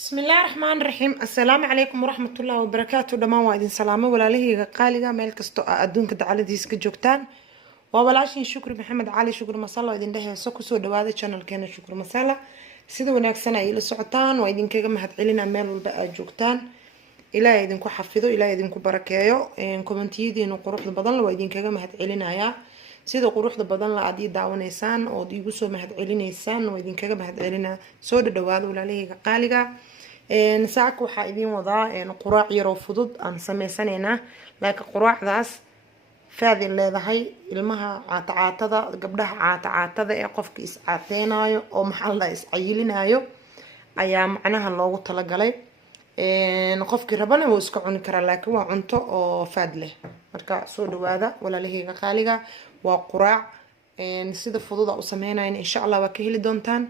بسم الله الرحمن الرحيم. السلام عليكم ورحمة الله وبركاته. دمان waa idin salaamo walaalahayga qaaliga meel kasto adduunka dacaladiisa ka joogtaan. waa walaashin Shukri Maxamed Cali Shukri Masala idin dhahayso ku soo dhawaada channelkeena Shukri Masala. sida wanaagsan ay la socotaan waa idinkaga mahadcelinaa meel walba aad joogtaan. ilaahay idinku xafido, ilaahay idinku barakeeyo. kommentiyadiina quruxda badan waa idinkaga mahadcelinayaa. sida quruxda badan la aad ii daawanaysaan oo igu soo mahadcelinaysaan waa idinkaga mahadcelinaa. soo dhawaada walaalahayga qaaliga. saaka waxaa idin wadaa quraac yar oo fudud aan sameysanaynaa. laakiin quraacdaas faadin leedahay ilmaha caata-caatada, gabdhaha caata-caatada ee qofka is caateynayo oo maxaa la is cayilinayo ayaa macnaha loogu talagalay. qofkii rabana wuu iska cuni karaa, laakiin waa cunto oo faad leh. marka soo dhawaada walaalahayga qaaliga. waa quraac sida fududa u sameynayna insha Allah waa ka heli doontaan.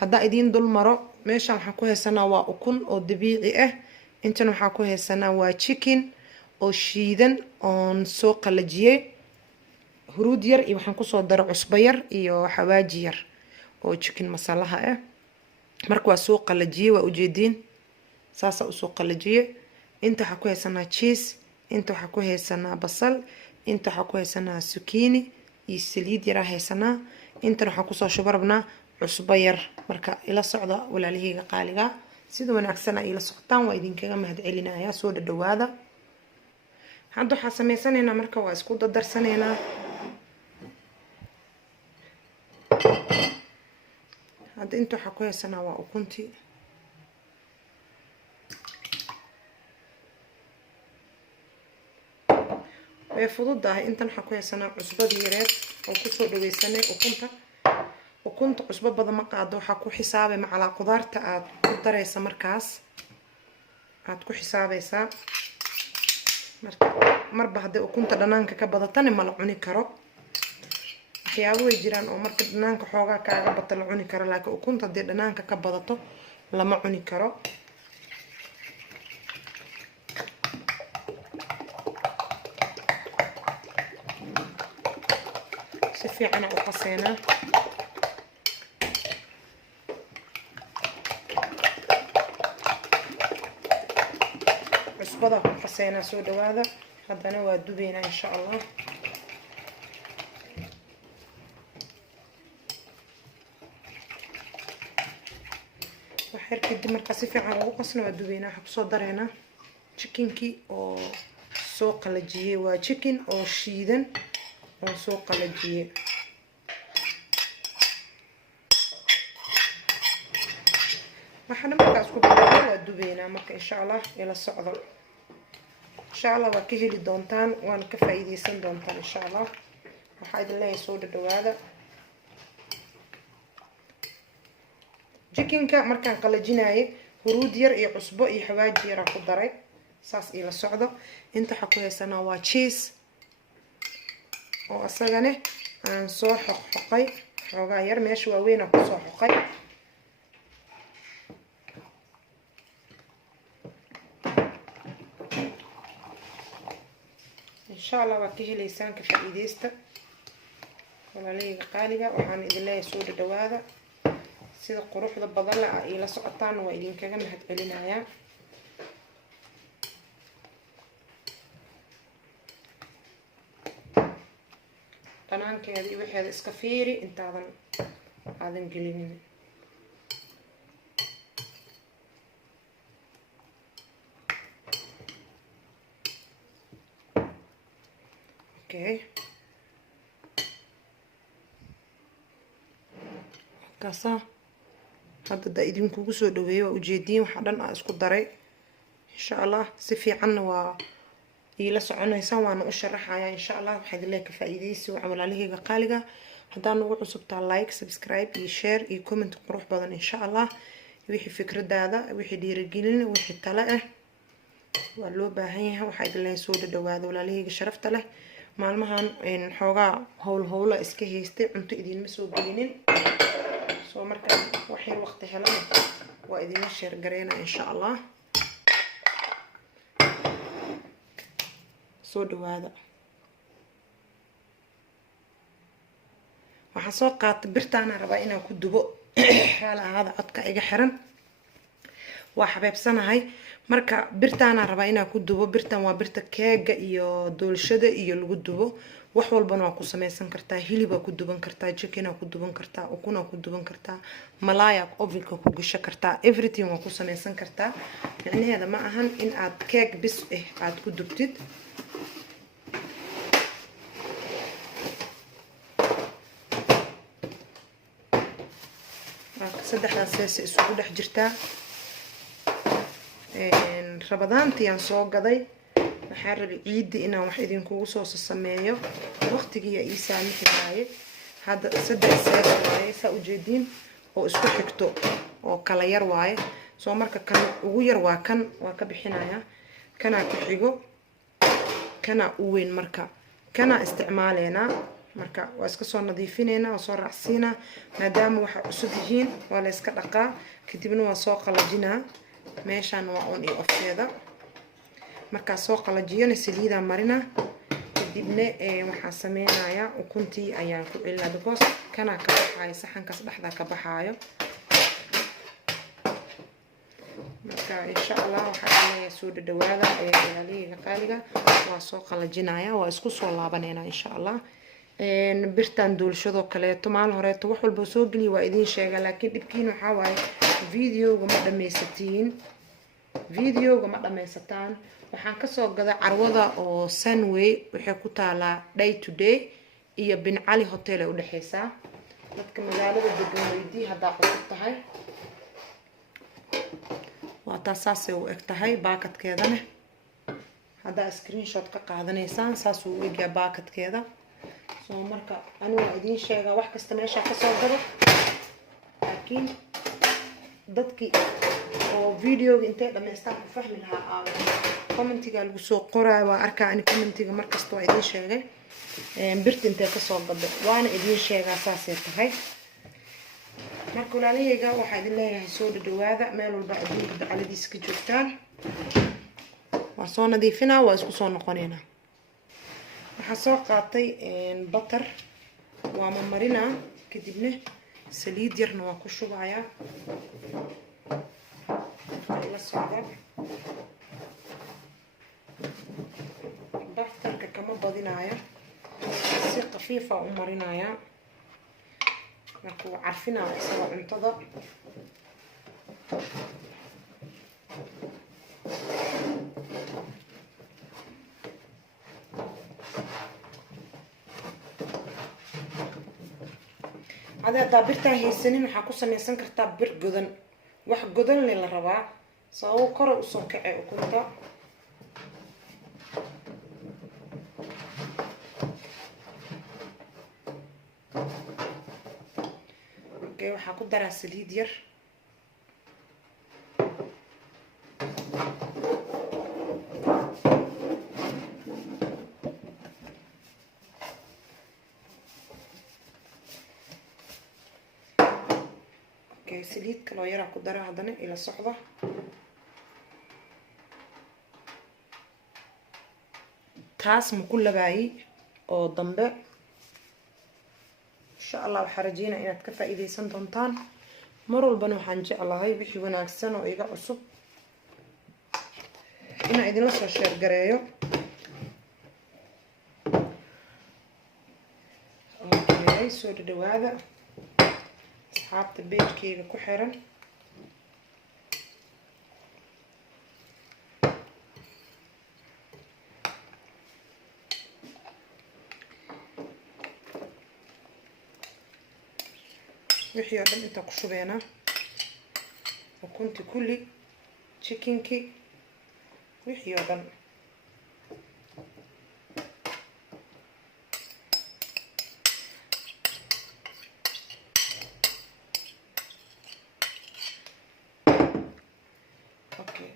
hadda idin dul maro meeshan waxaan ku haysanaa waa ukun oo dabiici ah. intan waxaan ku haysanaa waa chicken oo shiidan oon soo qalajiyay, huruud yar iyo waxaan kusoo daray cusbo yar iyo xawaaji yar oo chicken masalaha ah. marka waa soo qalajiyay, waa ujeediin saasa u soo qalajiyay. inta waxaan ku haysanaa cheese, inta waxaan ku haysanaa basal, inta waxaan ku haysanaa zucchini iyo saliid yar haysanaa. inta waxaan kusoo shuba rabnaa cusbo yar. marka ila socda walaalahayga qaaliga. sida wanaagsan ay ila socotaan waa idinkaga mahadcelinayaa. soo dhawaada. hadda waxaan sameysanaynaa marka waa isku dardarsanaynaa. hadda inta waxaan ku haysanaa waa ukuntii. way fududahay. intan waxaan ku haysanaa cusbadii yareed oo kusoo dhaweysanay ukunta cusbo badan ma qaado. waxaa ku xisaabay macalaa qudaarta aad ku daraysa, markaas aad ku xisaabaysaa. marba haddii ukunta dhanaanka ka badatana ma la cuni karo. waxyaabo way jiraan oo marka dhanaanka xoogaa kaaga bata la cuni karo, laakiin ukunta haddii dhanaanka ka badato lama cuni karo. si fiican u qaseynaa. cusbada ku qaseynaa. soo dhawaada. haddana waa dubeynaa insha Allah. waxyar kadib markaa si fiican ugu qasna waa dubeynaa. waxaan kusoo dareynaa chickenkii oo soo qalajiyay. waa chicken oo shiidan oo soo qalajiyay. waxaana markaa isku badalaa waa dubeynaa. marka insha Allah ila socdo. insha Allah waa ka heli doontaan, waana ka faa'iideysan doontaan insha Allah. waxaa idin leeyahay soo dhawaada. chickenka markaan qalajinaayay huruud yar iyo cusbo iyo xawaaji yar ku daray. saas ila socdo. inta waxaa ku haysanaa waa cheese oo asagana aan soo xoqay xoogaa yar. meesha waaweyn aan kusoo xoqay. insha Allah waa ka heleysaan, ka faa'iideysta walaalahayga qaaliga. waxaan idin leeyahay soo dhawaada. sida quruxda badan la ila socotaan waa idinkaga mahadcelinayaa. dhanaankeeda iyo waxeeda iska fiiri intaadan gelinin. okay. kaasa hadda da idinkugu soo dhaweeyo waa ujeediin waxa dhan aan isku daray. insha Allah si fiicanna waa ila soconaysaan, waana u sharaxayaa insha Allah. waxaa idin leeyahay ka faa'iideysi walaalahayga qaaliga. haddaan ugu cusubtaa like, subscribe iyo share iyo comment qurux badan insha Allah. wixii fikradaada, wixii dhiirigelin, wixii talo ah waa loo baahan yahay. waxaa idin leeyahay soo dhawaada walaalahayga sharafta leh. maalmahan xoogaa howla iska haystay, cunto idinma soo gelinin. soo marka waxyar waqti helana waa idinla share gareynaa insha Allah. soo dhawaada. waxaan soo qaatay birtaana rabaa inaan ku dubo xaal ahaada codka iga xiran waa xabeebsanahay marka birtaana rabaa inaan ku dubo. birtan waa birta keega iyo doolshada iyo lagu dubo. wax walbana waa ku samaysan kartaa. hilib waa ku duban kartaa, chicken waa ku duban kartaa, ukun waa ku duban kartaa, malaaya ovenka ku gasho kartaa, everything waa ku samaysan kartaa. micnaheeda ma ahan in aad keeg bis aad ku dubtid. saddexdaas seese isugu dhex jirtaa. rabadaantii aan soo gaday waxaan rabay ciidii inaan wax idinkugu soo sameeyo. waqtigiiya ii saamixi waaye. hadda 3 sees waaye saa ujeediin oo isku xigto oo kala yar waaye. soo marka kan ugu yar waa kan waa ka bixinayaa. kanaa ku xigo, kanaa u weyn. marka kanaa isticmaaleynaa. marka waa iska soo nadiifineynaa, waa soo raacsiinaa. maadaama waxay cusub yihiin waa la iska dhaqaa, kadibna waa soo qalajinaa. meeshaan waa on iyo ofteeda. markaa soo qalajiyana saliidaan marinaa. kadibna waxaan sameynayaa ukuntii ayaan ku celinaa because kanaa ka baxaayo, saxankaas dhexdaa ka baxaayo. marka insha allah waxaa leeyahay soo dhawaada ilaaliyayga qaaliga. waa soo qalajinayaa, waa isku soo laabaneynaa insha allah. birtan doolshadoo kaleeto maalin horeeto wax walba soo geliya waa idiin sheega, laakiin dhibkiin waxaa waaye videoga ma dhammaysataan. waxaan kasoo gaday carwada oo Sunway, waxay ku taalaa Day to Day iyo Bin Cali Hotel u dhaxaysaa. dadka magaalada degan weydii haddaa cusub tahay. waa taasaasay u eg tahay baakadkeedana. haddaa screenshot ka qaadanaysaan saas uu u egyaa baakadkeeda. soo marka anigu waa idiin sheegaa wax kasta meesha kasoo gado, laakiin dadkii oo videoga intay dhamaystaan ku fahmi lahaa commentiga lagu soo qoraay. waa arkaa ani commentiga markasta waa idiin sheegay birta intay kasoo gado, waana idiin sheegaa saasay tahay. marka walaalahayga waxaa idin leeyahay soo dhawaada meel walba adduunka dacaladiisa ka joogtaan. waa soo nadiifinaa, waa isku soo noqoneynaa. waxaa soo qaatay batar, waa marinaa, kadibna saliid yarna waa ku shubayaa. la socda batarka kama badinaayo, si khafiifa u marinayaa. marka waa carfinaa isaga cuntada. haddaa birtaan haysanin waxaa ku samaysan kartaa bir godan. wax godan le la rabaa sababo kore usoo kacay ukunta. waxaa ku daraa saliid yar. saliid kaloo yaraa ku dara haddana ila socda. taas ma ku labaayay oo dambe insha allah. waxaa rajeynaa inaad ka faa'iidaysan doontaan. mar walbana waxaan jeclahay wixii wanaagsan oo iga cusub inaan idinla soo sheer gareeyo. soo dhawaada asxaabta beejkeyga ku xiran. wixii oo dhan intaan ku shubeynaa. ukunti kulli, chickenki, wixii oo dhan. okay.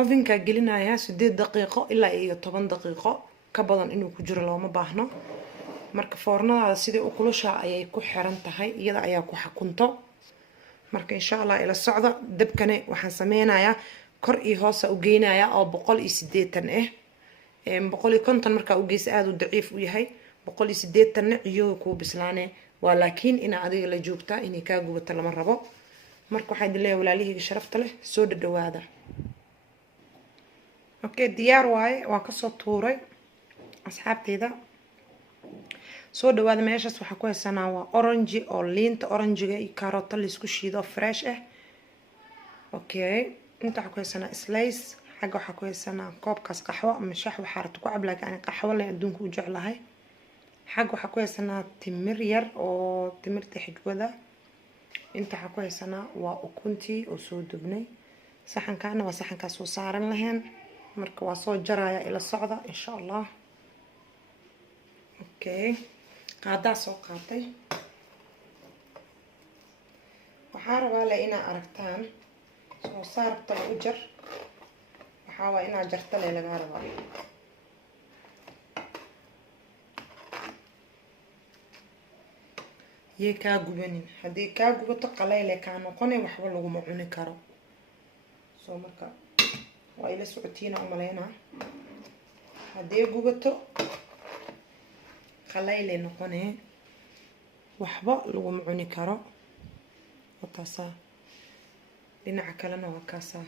ovenka gelinayaa 8 daqiiqo ilaa iyo 10 daqiiqo. ka badan inuu ku jiro looma baahno. marka foornadaada sidii u kulushaa ayay ku xiran tahay, iyada ayaa ku xakunto. marka insha allah ila socda. dabkane waxaan sameynayaa kor iyo hoosa u geynayaa oo 180 ah. 150 markaa u geysa aad u daciif u yahay. 180 ciyo ku bislaane waa laakiin ina adiga la joogtaa inay ka gubato lama rabo. marka waxaan dileeyahay walaalihii sharafta leh soo dhawaada. okay diyaar waaye waa ka soo tuuray asxaabteyda. soo dhawaada. meeshaas waxa ku haysanaa waa orange oo liinta oranjiga iyo karoota la isku shiido fresh ah. okay inta waxa ku haysanaa slice. xagga waxa ku haysanaa koobkaas qaxwo ama shaah waxa rabto ku cab laakiin qaxwo la adduunka u jeclahay. xagga waxa ku haysanaa timir yar oo timirta xijwada. inta waxa ku haysanaa waa ukuntii oo soo dubnay. saxankaana waa saxankaas soo saaran lahayn. marka waa soo jaraya ila socda insha allah. okay qaadaa soo qaatay. waxaan rabaa la inaa aragtaan soo saarta u jar. waxaa waa inaa jarta le laga rabaa. yee kaa gubanin. haddii kaa gubato qalayle kaa noqonay waxba laguma cuni karo. soo marka waa ila socotiina u maleynaa. haddii gubato qalayle noqonay waxba laguma cuni karo. wataasa dhinaca kalena waa kaasaa.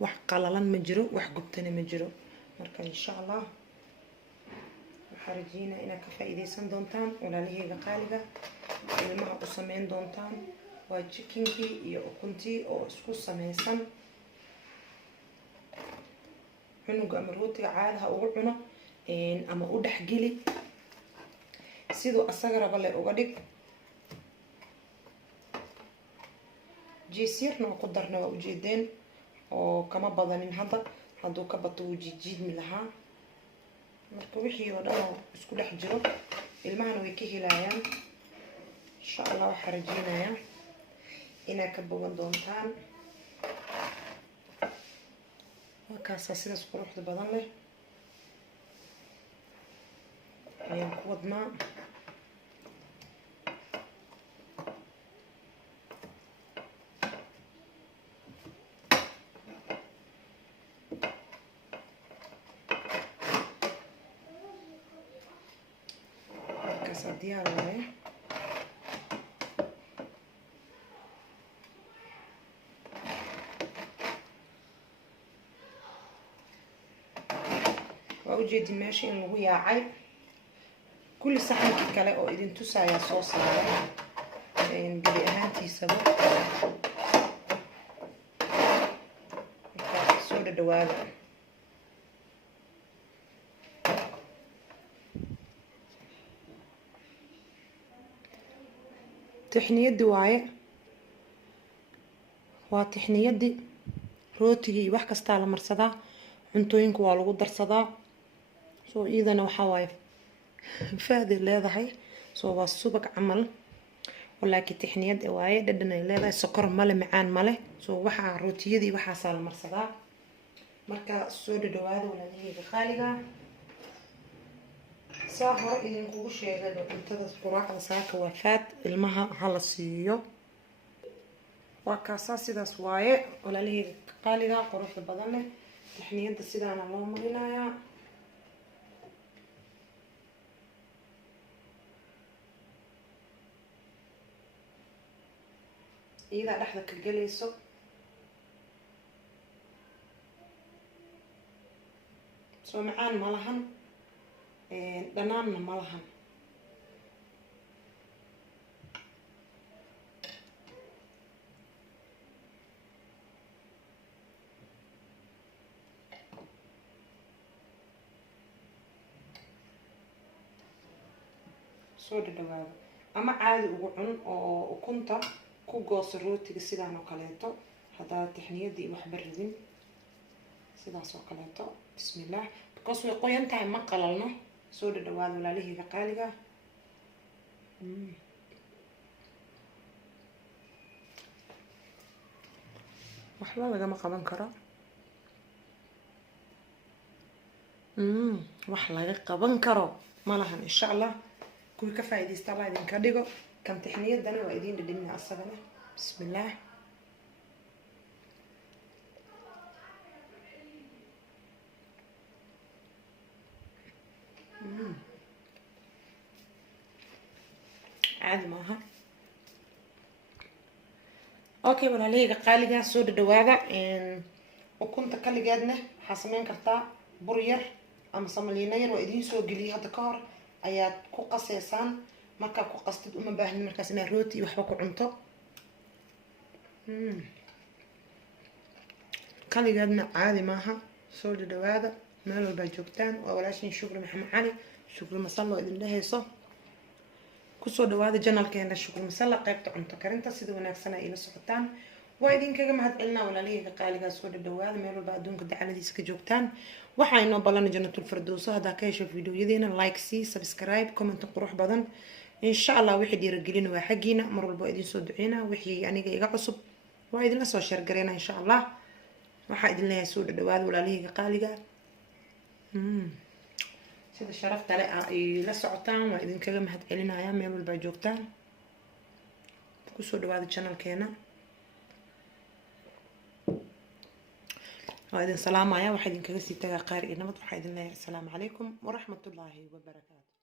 wax qalalan ma jiro wax gubtana ma jiro. marka insha allah waxaan rajeynaa inaad ka faa'iideysan doontaan walaalahayga qaaliga. ilmaha u sameyn doontaan waa chickenkii iyo ukuntii oo isku sameysan. cunuga ama rootiga caadaha ugu cuno ama u dhexgeli sidoo asaga raba le uga dhig. jiisyarna oo ku darna waa ujeedeen oo kama badanin hadda. hadduu ka bato wuu jiidmi lahaa. marka wixii oo dhan oo isku dhex jiro ilmahana way ka helayaan. insha allah waxaan rajeynayaa inaad ka bogan doontaan. markaasaa sidaas quruxda badan leh ayaan ku wadnaa. markaasaa diyaar waaye. waa ujeedin meesha in lagu yaacay. kulli saxankii kale oo idin tusayaa soo saaray gebi ahaantiisaba. marka soo dhawaada. tixniyadii waaye. waa tixniyadii rootigii wax kastaa la marsadaa. cuntooyinka waa lagu darsadaa. soo iidana waxaa waaye faa'iido leedahay. soo waa subag camal walaakiin tixniyad waaye dhadhan ay leedahay. sokor male macaan male. soo waxaa rootiyadii waxaasaa la marsadaa. marka soo dhawaada walaalahayga qaaliga. saa hore idinkugu sheegay cuntada quraacda saaka waa faad ilmaha hala siiyo. waa kaasaa sidaas waaye walaalahayga qaaliga quruxda badan leh. tixniyada sidaana loo marinayaa. iyadaa dhexda ka gelayso. soo macaan ma lahan dhanaanna ma lahan. soo dhawaado ama caadi ugu cun oo ukunta ku gooso rootiga sidaan oo kaleeto. haddaa tixniyadii waxba ridin sidaas oo kaleeto. bismillaah because way qoyan tahay ma qalalno. soo dhawaado walaalahayga qaaliga. waxba lagama qaban karo. wax laga qaban karo malahan. insha allah kuwii ka faa'iideysta allah idinka dhigo. kan tixniyadana waa idin dhadhamina asagana بسم الله. عادي maaha. اوكي walaalahayga qaaliga soo dhawaada ukunta kaligeedna waxaa sameyn kartaa bur yar ama samaliina yar oo idin soo geliyay hadda ka hor ayaad ku qaseysaan markaa ku qastid uma baahnin markaas inaad rooti iyo waxba ku cunto kaligeedna caadi maaha soo dhawaada meel walba joogtaan waa walaashin Shukri Maxamed Cali Shukri Masalla idin dhahayso kusoo dhawaada channelkeena Shukri Masalla qaybta cunto karinta sida wanaagsan ay ila socotaan waa idinkaga mahadcelinaa walaalahayga qaaliga soo dhawaada meel walba adduunka dacaladiisa ka joogtaan waxa inoo balan jannatul firdaws hada ka hesho fiidiyoyadeena like subscribe comment qurux badan insha Allah wixii dhiirigelin waa xaqiina mar walba idin soo duceena wixii aniga iga cusub waa idin la soo share gareena insha Allah waxa idin leeyahay soo dhawaada walaalahayga qaaliga sida sharafta leh ay la socotaan waa idinkaga mahadcelinayaa meel walba joogtaan kusoo dhawaada channelkeena waa idin salaamaya waxa idinkaga sii tagaa qaar iyo nabad waxa idin leeyahay assalaamu calaykum waraxmatullaahi wabarakaatuh